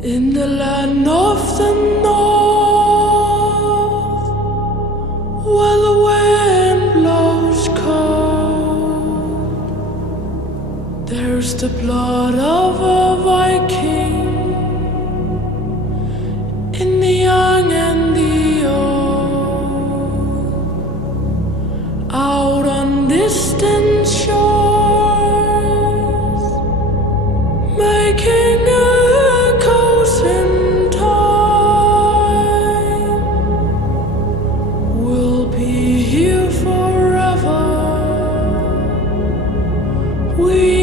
In the land of the north, where the wind blows cold, there's the blood of a Viking in the young and the old, out on distant shores, making echoes in time. We'll be here forever. We